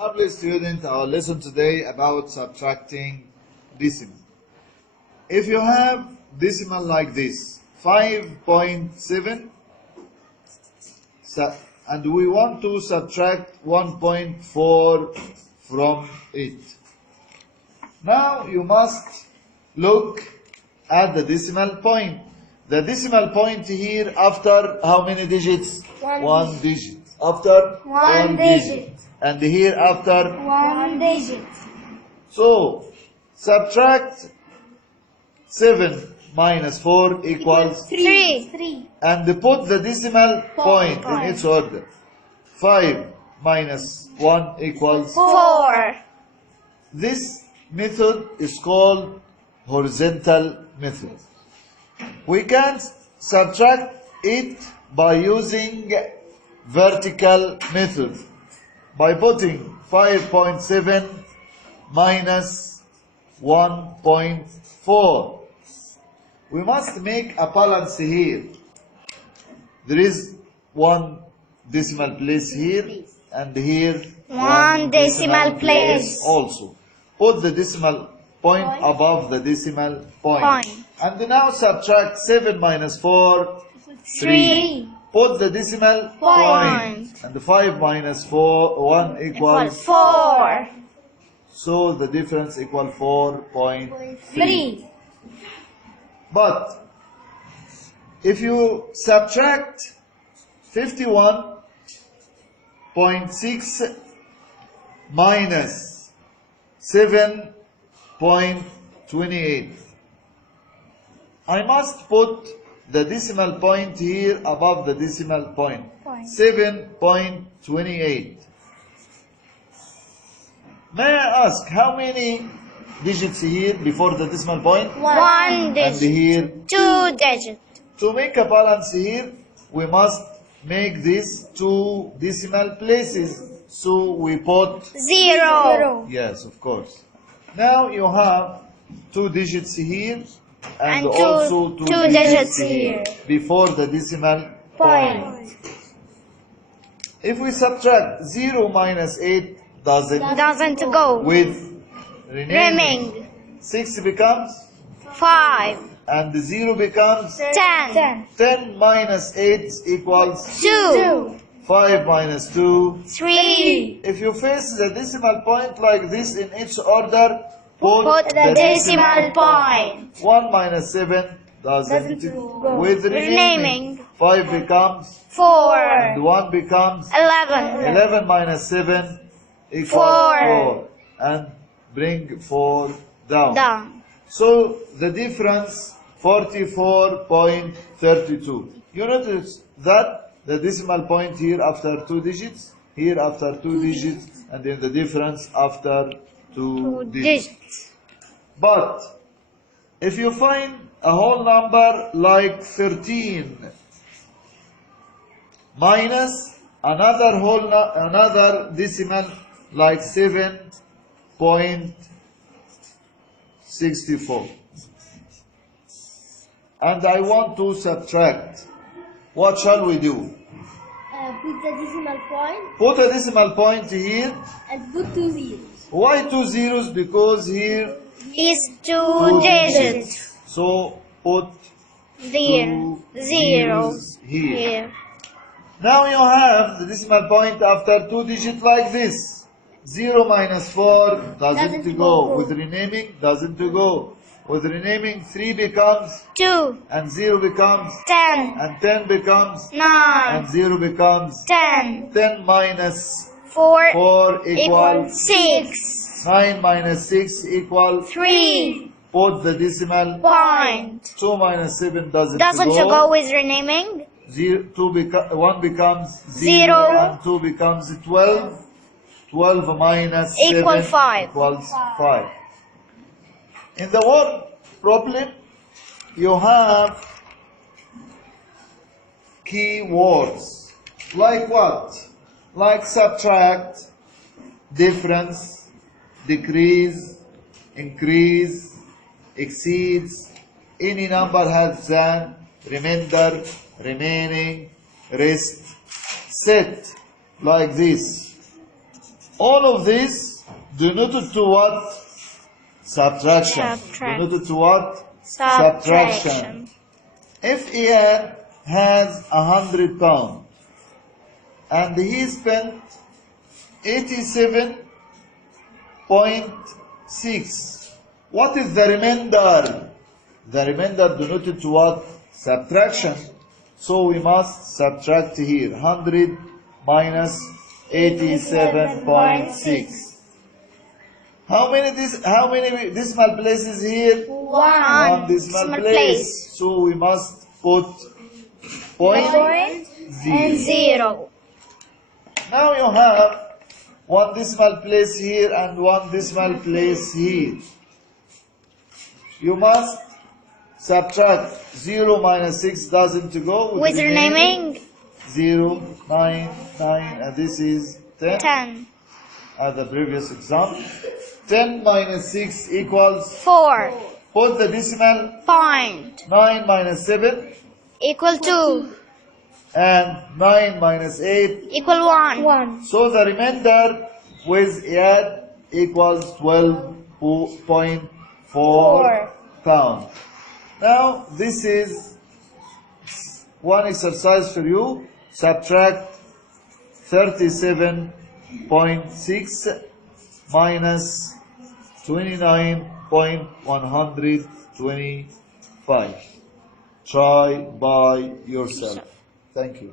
Lovely student, our lesson today about subtracting decimal. If you have decimal like this, 5.7, and we want to subtract 1.4 from it. Now you must look at the decimal point. The decimal point here after how many digits? One digit. After One digit. And here after One digit. So subtract 7 minus 4 equals 3. and put the decimal point in its order. 5 minus 1 equals 4. This method is called horizontal method. We can subtract it by using vertical method by putting 5.7 minus 1.4. We must make a balance here. There is one decimal place here and here One decimal place. also. Put the decimal point above the decimal point. And now subtract 7 minus 4, 3. Put the decimal point. And 5 minus 1 equals 4. So the difference equals 4.3. 3. But if you subtract 51.6 minus 7.28, I must put the decimal point here above the decimal point. 7.28. May I ask how many digits here before the decimal point? 1 And digit. here 2 digit. to make a balance here, we must make this 2 decimal places. So we put 0. yes, of course. Now you have 2 digits here and And also 2 two digits here. before the decimal point. If we subtract 0 minus 8 Doesn't go. with remaining Remaining. 6 becomes 5. and 0 becomes 10. 10 minus 8 equals 2. 5 minus 2. 3. If you face the decimal point like this in each order, Put the decimal point. 1 minus 7 doesn't go. With Renaming. 5 becomes 4. and 1 becomes 11. 11 minus 7 equals 4 and bring 4 down. Down. So the difference 44.32. You notice that the decimal point here after 2 digits, here after 2 digits, and then the difference after 2 digits. Digits. But if you find a whole number like 13 minus another decimal like 7.64 and I want to subtract, what shall we do? Put the decimal point Put a decimal point here. and put 2 zeros. Why 2 zeros? Because here Is 2 digits. so put There. 2 Zeros. here. Here. Now you have the decimal point after 2 digits like this. 0 minus 4 doesn't go. With renaming doesn't go. With renaming 3 becomes 2. and 0 becomes 10. and 10 becomes 9. and 0 becomes 10. 10 minus 4 4 equals 6. 9 minus 6 equals 3. put the decimal Point. 2 minus 7 doesn't Doesn't go with renaming. 1 becomes 0. and 2 becomes 12. 12 minus 7 Equal 5. equals 5. In the word problem, you have key words. Like what? Like subtract, difference, decrease, increase, exceeds, any number has than, remainder, remaining, rest, set, like this. All of this denoted to what? Subtraction. Subtract. Denoted to what? Subtraction. If Ian has £100 and he spent 87.6, what is the remainder? The remainder denoted to what? Subtraction. So we must subtract here 100 minus 87.6. How many decimal places here? One decimal place. So we must put point And 0. Now you have one decimal place here and one decimal place here. You must subtract 0 minus 6 doesn't go. With renaming 0, 9, 9, and this is 10. 10. As the previous example. 10 minus 6 equals, 4. put the decimal, Point. 9 minus 7, Equal 2. and 9 minus 8. Equal 1. So the remainder with add equals 12.4 pound. Now this is one exercise for you. Subtract 37.6 minus 29.125. Try by yourself. Thank you.